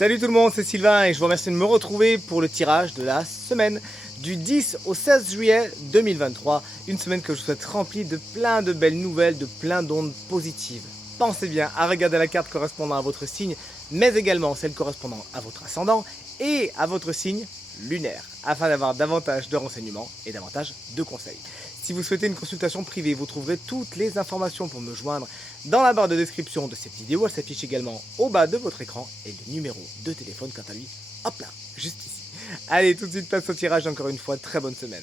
Salut tout le monde, c'est Sylvain et je vous remercie de me retrouver pour le tirage de la semaine du 10 au 16 juillet 2023. Une semaine que je souhaite remplie de plein de belles nouvelles, de plein d'ondes positives. Pensez bien à regarder la carte correspondant à votre signe, mais également celle correspondant à votre ascendant et à votre signe lunaire, afin d'avoir davantage de renseignements et davantage de conseils. Si vous souhaitez une consultation privée, vous trouverez toutes les informations pour me joindre dans la barre de description de cette vidéo. Elle s'affiche également au bas de votre écran et le numéro de téléphone quant à lui, hop là, juste ici. Allez, tout de suite place au tirage, encore une fois, très bonne semaine.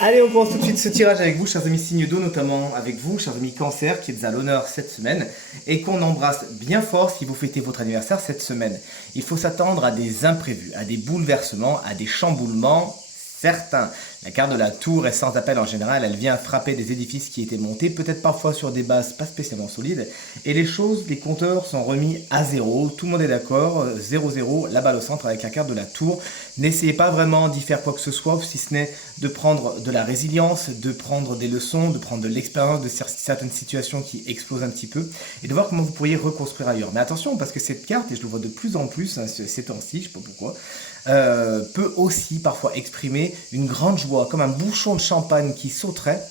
Allez, on commence tout de suite ce tirage avec vous, chers amis signes d'eau, notamment avec vous, chers amis cancer, qui êtes à l'honneur cette semaine et qu'on embrasse bien fort si vous fêtez votre anniversaire cette semaine. Il faut s'attendre à des imprévus, à des bouleversements, à des chamboulements certains. La carte de la tour est sans appel en général, elle vient frapper des édifices qui étaient montés, peut-être parfois sur des bases pas spécialement solides, et les compteurs sont remis à zéro, tout le monde est d'accord, 0-0, la balle au centre avec la carte de la tour. N'essayez pas vraiment d'y faire quoi que ce soit, si ce n'est de prendre de la résilience, de prendre des leçons, de prendre de l'expérience de certaines situations qui explosent un petit peu, et de voir comment vous pourriez reconstruire ailleurs. Mais attention, parce que cette carte, et je le vois de plus en plus ces temps-ci, je sais pas pourquoi, peut aussi parfois exprimer une grande joie, comme un bouchon de champagne qui sauterait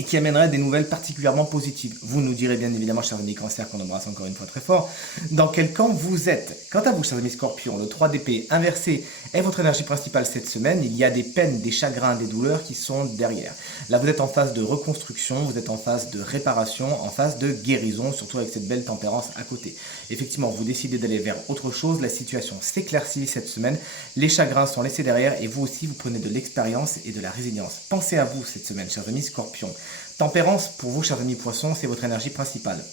et qui amènerait des nouvelles particulièrement positives. Vous nous direz bien évidemment, chers amis cancer, qu'on embrasse encore une fois très fort, dans quel camp vous êtes. Quant à vous, chers amis scorpions, le 3 d'épée inversé est votre énergie principale cette semaine. Il y a des peines, des chagrins, des douleurs qui sont derrière. Là, vous êtes en phase de reconstruction, vous êtes en phase de réparation, en phase de guérison, surtout avec cette belle tempérance à côté. Effectivement, vous décidez d'aller vers autre chose, la situation s'éclaircit cette semaine, les chagrins sont laissés derrière et vous aussi, vous prenez de l'expérience et de la résilience. Pensez à vous cette semaine, chers amis scorpions. Tempérance, pour vous, chers amis poissons, c'est votre énergie principale.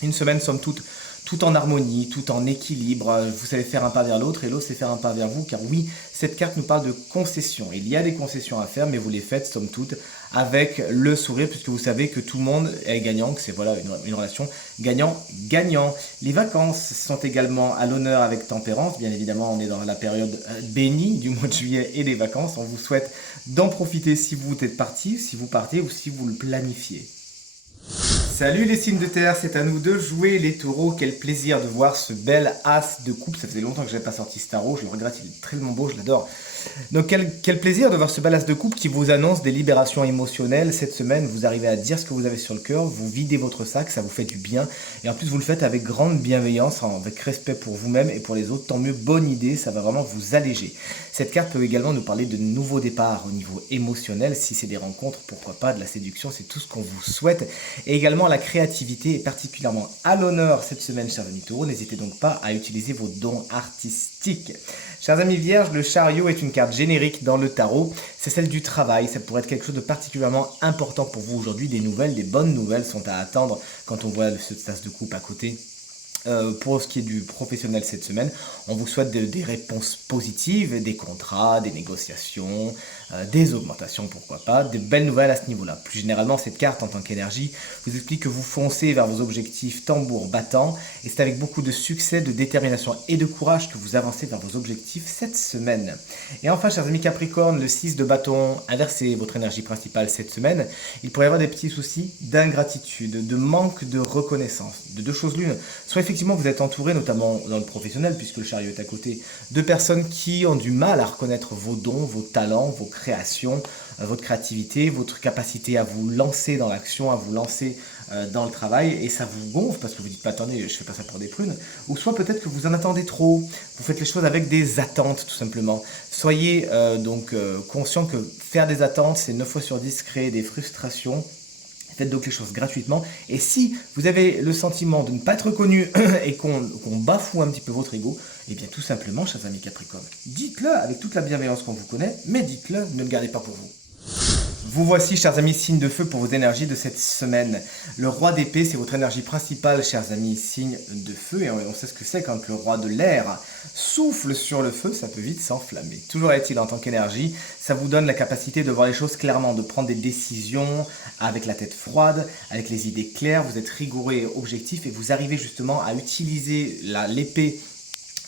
Une semaine, somme toute, tout en harmonie, tout en équilibre. Vous savez faire un pas vers l'autre et l'autre sait faire un pas vers vous. Car oui, cette carte nous parle de concessions. Il y a des concessions à faire, mais vous les faites, somme toute, avec le sourire, puisque vous savez que tout le monde est gagnant, que c'est voilà, une relation gagnant-gagnant. Les vacances sont également à l'honneur avec tempérance. Bien évidemment, on est dans la période bénie du mois de juillet et des vacances. On vous souhaite d'en profiter si vous êtes parti, si vous partez ou si vous le planifiez. Salut les signes de terre, c'est à nous de jouer les taureaux. Quel plaisir de voir ce bel as de coupe. Ça faisait longtemps que je n'avais pas sorti ce tarot, je le regrette, il est tellement beau, je l'adore. Donc quel plaisir de voir ce bel as de coupe qui vous annonce des libérations émotionnelles. Cette semaine, vous arrivez à dire ce que vous avez sur le cœur, vous videz votre sac, ça vous fait du bien. Et en plus, vous le faites avec grande bienveillance, avec respect pour vous-même et pour les autres. Tant mieux, bonne idée, ça va vraiment vous alléger. Cette carte peut également nous parler de nouveaux départs au niveau émotionnel. Si c'est des rencontres, pourquoi pas, de la séduction, c'est tout ce qu'on vous souhaite. Et également la créativité est particulièrement à l'honneur cette semaine, chers amis taureaux. N'hésitez donc pas à utiliser vos dons artistiques. Chers amis vierges, le chariot est une carte générique dans le tarot. C'est celle du travail. Ça pourrait être quelque chose de particulièrement important pour vous aujourd'hui. Des nouvelles, des bonnes nouvelles sont à attendre quand on voit ce tas de coupe à côté. Pour ce qui est du professionnel cette semaine, on vous souhaite des réponses positives, des contrats, des négociations, des augmentations, pourquoi pas, de belles nouvelles à ce niveau-là. Plus généralement, cette carte en tant qu'énergie vous explique que vous foncez vers vos objectifs tambour battant et c'est avec beaucoup de succès, de détermination et de courage que vous avancez vers vos objectifs cette semaine. Et enfin, chers amis Capricorne, le 6 de bâton inversé, votre énergie principale cette semaine, il pourrait y avoir des petits soucis d'ingratitude, de manque de reconnaissance, de deux choses l'une. Soit effectivement vous êtes entouré, notamment dans le professionnel, puisque le chariot est à côté, de personnes qui ont du mal à reconnaître vos dons, vos talents, vos créations, votre créativité, votre capacité à vous lancer dans l'action, à vous lancer dans le travail, et ça vous gonfle parce que vous dites pas attendez, je fais pas ça pour des prunes, ou soit peut-être que vous en attendez trop, vous faites les choses avec des attentes tout simplement. Soyez conscient que faire des attentes, c'est 9 fois sur 10 créer des frustrations. Faites donc les choses gratuitement. Et si vous avez le sentiment de ne pas être reconnu et qu'on bafoue un petit peu votre ego, eh bien tout simplement, chers amis Capricorne, dites-le avec toute la bienveillance qu'on vous connaît, mais dites-le, ne le gardez pas pour vous. Vous voici, chers amis, signes de feu pour vos énergies de cette semaine. Le roi d'épée, c'est votre énergie principale, chers amis, signes de feu. Et on sait ce que c'est quand le roi de l'air souffle sur le feu, ça peut vite s'enflammer. Toujours est-il, en tant qu'énergie, ça vous donne la capacité de voir les choses clairement, de prendre des décisions avec la tête froide, avec les idées claires. Vous êtes rigoureux et objectif et vous arrivez justement à utiliser l'épée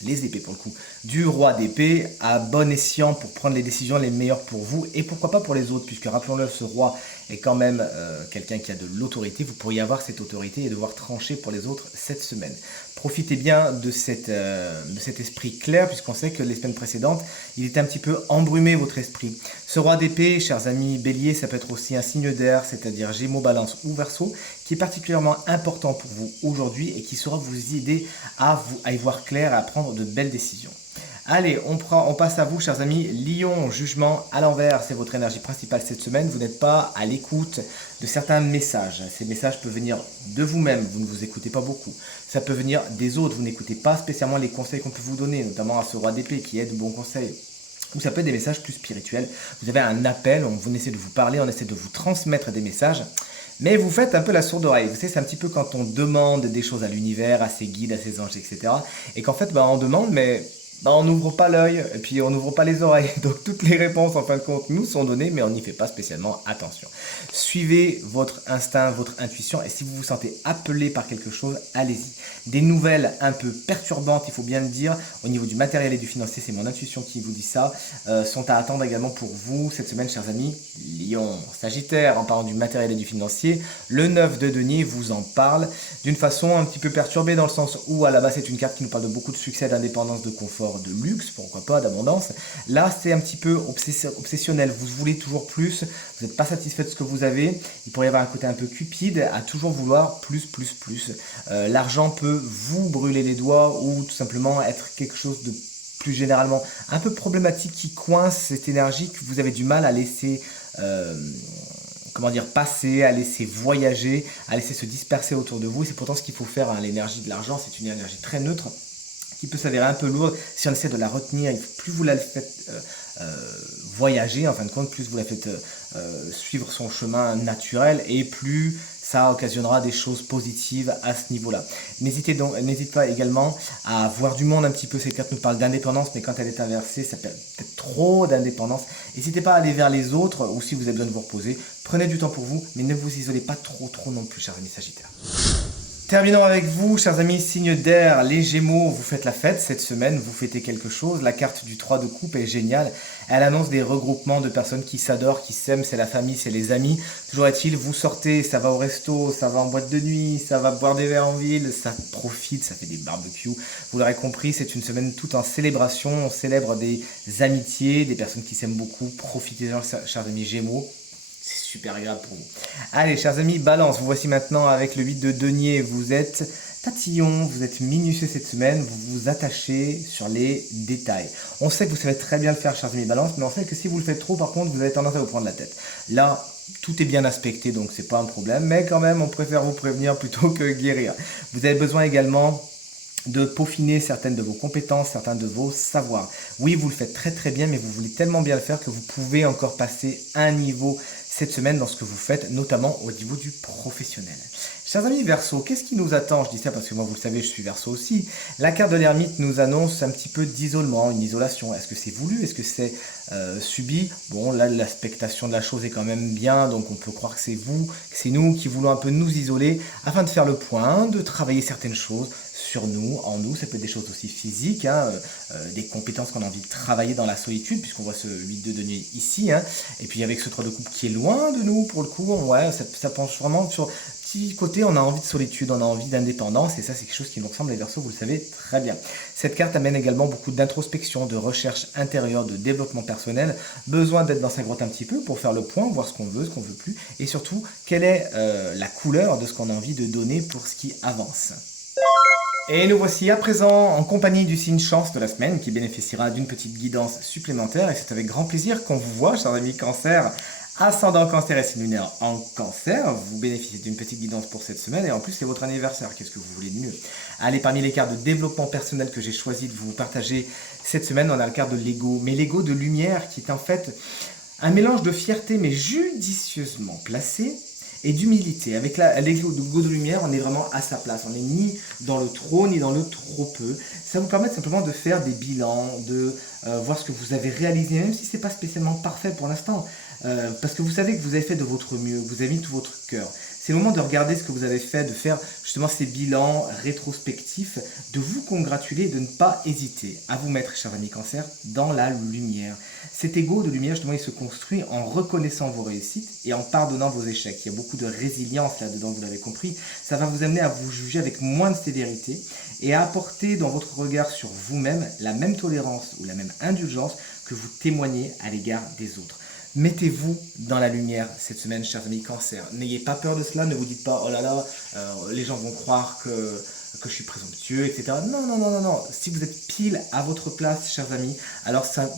les épées pour le coup, du roi d'épée à bon escient pour prendre les décisions les meilleures pour vous et pourquoi pas pour les autres, puisque rappelons-le, ce roi est quand même quelqu'un qui a de l'autorité, vous pourriez avoir cette autorité et devoir trancher pour les autres cette semaine. Profitez bien de cet esprit clair, puisqu'on sait que les semaines précédentes, il était un petit peu embrumé votre esprit. Ce roi d'épée, chers amis béliers, ça peut être aussi un signe d'air, c'est-à-dire Gémeaux, Balance ou Verseau, qui est particulièrement important pour vous aujourd'hui et qui saura vous aider à y voir clair et à prendre de belles décisions. Allez, on passe à vous, chers amis. Lion, jugement à l'envers, c'est votre énergie principale cette semaine. Vous n'êtes pas à l'écoute de certains messages. Ces messages peuvent venir de vous-même, vous ne vous écoutez pas beaucoup. Ça peut venir des autres, vous n'écoutez pas spécialement les conseils qu'on peut vous donner, notamment à ce roi d'épée qui est de bons conseils. Ou ça peut être des messages plus spirituels. Vous avez un appel, on essaie de vous parler, on essaie de vous transmettre des messages. Mais vous faites un peu la sourde oreille. Vous savez, c'est un petit peu quand on demande des choses à l'univers, à ses guides, à ses anges, etc. Et qu'en fait, on demande, mais on n'ouvre pas l'œil et puis on n'ouvre pas les oreilles. Donc toutes les réponses en fin de compte nous sont données, mais on n'y fait pas spécialement attention. Suivez votre instinct, votre intuition et si vous vous sentez appelé par quelque chose, allez-y. Des nouvelles un peu perturbantes, il faut bien le dire, au niveau du matériel et du financier, c'est mon intuition qui vous dit ça, sont à attendre également pour vous cette semaine, chers amis. Lion, Sagittaire, en parlant du matériel et du financier, le 9 de denier vous en parle d'une façon un petit peu perturbée dans le sens où à la base c'est une carte qui nous parle de beaucoup de succès, d'indépendance, de confort, de luxe, pourquoi pas, d'abondance. Là, c'est un petit peu obsessionnel. Vous voulez toujours plus, vous n'êtes pas satisfait de ce que vous avez. Il pourrait y avoir un côté un peu cupide, à toujours vouloir plus. L'argent peut vous brûler les doigts ou tout simplement être quelque chose de plus généralement un peu problématique qui coince cette énergie que vous avez du mal à laisser passer, à laisser voyager, à laisser se disperser autour de vous. Et c'est pourtant ce qu'il faut faire, hein. L'énergie de l'argent, c'est une énergie très neutre qui peut s'avérer un peu lourde si on essaie de la retenir. Plus vous la faites voyager, en fin de compte, plus vous la faites suivre son chemin naturel et plus ça occasionnera des choses positives à ce niveau-là. N'hésite pas également à voir du monde un petit peu. Cette carte nous parle d'indépendance, mais quand elle est inversée, ça peut être trop d'indépendance. N'hésitez pas à aller vers les autres, ou si vous avez besoin de vous reposer, prenez du temps pour vous, mais ne vous isolez pas trop non plus, chers amis Sagittaires. Terminons avec vous, chers amis, signe d'air, les Gémeaux, vous faites la fête cette semaine, vous fêtez quelque chose. La carte du 3 de coupe est géniale. Elle annonce des regroupements de personnes qui s'adorent, qui s'aiment, c'est la famille, c'est les amis. Toujours est-il, vous sortez, ça va au resto, ça va en boîte de nuit, ça va boire des verres en ville, ça profite, ça fait des barbecues. Vous l'aurez compris, c'est une semaine toute en célébration. On célèbre des amitiés, des personnes qui s'aiment beaucoup. Profitez-en, chers amis Gémeaux. C'est super agréable pour vous. Allez, chers amis, Balance, vous voici maintenant avec le 8 de denier. Vous êtes tatillon, vous êtes minutieux cette semaine, vous vous attachez sur les détails. On sait que vous savez très bien le faire, chers amis Balance, mais on sait que si vous le faites trop, par contre, vous avez tendance à vous prendre la tête. Là, tout est bien aspecté, donc c'est pas un problème, mais quand même, on préfère vous prévenir plutôt que guérir. Vous avez besoin également de peaufiner certaines de vos compétences, certains de vos savoirs. Oui, vous le faites très bien, mais vous voulez tellement bien le faire que vous pouvez encore passer un niveau cette semaine dans ce que vous faites, notamment au niveau du professionnel. Chers amis Verseau, qu'est-ce qui nous attend? Je dis ça parce que moi, vous le savez, je suis Verseau aussi. La carte de l'ermite nous annonce un petit peu d'isolement, une isolation. Est-ce que c'est voulu? Est-ce que c'est subi? Bon, là, l'aspectation de la chose est quand même bien, donc on peut croire que c'est vous, que c'est nous qui voulons un peu nous isoler afin de faire le point, de travailler certaines choses sur nous, en nous. Ça peut être des choses aussi physiques, des compétences qu'on a envie de travailler dans la solitude, puisqu'on voit ce 8 de denier ici, et puis avec ce 3 de coupe qui est loin de nous, pour le coup, ouais, ça penche vraiment sur petit côté, on a envie de solitude, on a envie d'indépendance, et ça c'est quelque chose qui nous ressemble les Verseaux, vous le savez très bien. Cette carte amène également beaucoup d'introspection, de recherche intérieure, de développement personnel, besoin d'être dans sa grotte un petit peu pour faire le point, voir ce qu'on veut plus, et surtout, quelle est la couleur de ce qu'on a envie de donner pour ce qui avance. Et nous voici à présent en compagnie du signe chance de la semaine qui bénéficiera d'une petite guidance supplémentaire, et c'est avec grand plaisir qu'on vous voit, chers amis Cancer. Ascendant Cancer et signe lunaire en Cancer, vous bénéficiez d'une petite guidance pour cette semaine et en plus c'est votre anniversaire, qu'est-ce que vous voulez de mieux? Allez, parmi les cartes de développement personnel que j'ai choisi de vous partager cette semaine, on a la carte de l'ego, mais l'ego de lumière qui est en fait un mélange de fierté mais judicieusement placé et d'humilité. Avec l'ego de lumière, on est vraiment à sa place, on n'est ni dans le trop ni dans le trop peu. Ça vous permet simplement de faire des bilans, de voir ce que vous avez réalisé, même si ce n'est pas spécialement parfait pour l'instant. Parce que vous savez que vous avez fait de votre mieux, que vous avez mis tout votre cœur. C'est le moment de regarder ce que vous avez fait, de faire justement ces bilans rétrospectifs, de vous congratuler, de ne pas hésiter à vous mettre, chers amis Cancer, dans la lumière. Cet ego de lumière, justement, il se construit en reconnaissant vos réussites et en pardonnant vos échecs. Il y a beaucoup de résilience là-dedans, vous l'avez compris. Ça va vous amener à vous juger avec moins de sévérité et à apporter dans votre regard sur vous-même la même tolérance ou la même indulgence que vous témoignez à l'égard des autres. Mettez-vous dans la lumière cette semaine, chers amis Cancer. N'ayez pas peur de cela, ne vous dites pas « Oh là là, les gens vont croire que je suis présomptueux, etc. » Non, non, non, non, non. Si vous êtes pile à votre place, chers amis, alors ça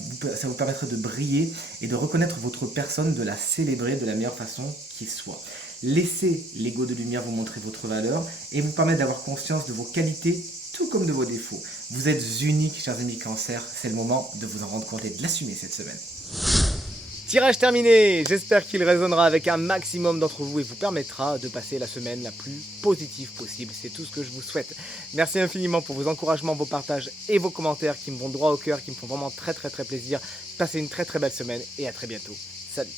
vous permettrait de briller et de reconnaître votre personne, de la célébrer de la meilleure façon qui soit. Laissez l'ego de lumière vous montrer votre valeur et vous permettre d'avoir conscience de vos qualités tout comme de vos défauts. Vous êtes unique, chers amis Cancer. C'est le moment de vous en rendre compte et de l'assumer cette semaine. Tirage terminé, j'espère qu'il résonnera avec un maximum d'entre vous et vous permettra de passer la semaine la plus positive possible. C'est tout ce que je vous souhaite. Merci infiniment pour vos encouragements, vos partages et vos commentaires qui me vont droit au cœur, qui me font vraiment très plaisir. Passez une très belle semaine et à très bientôt. Salut.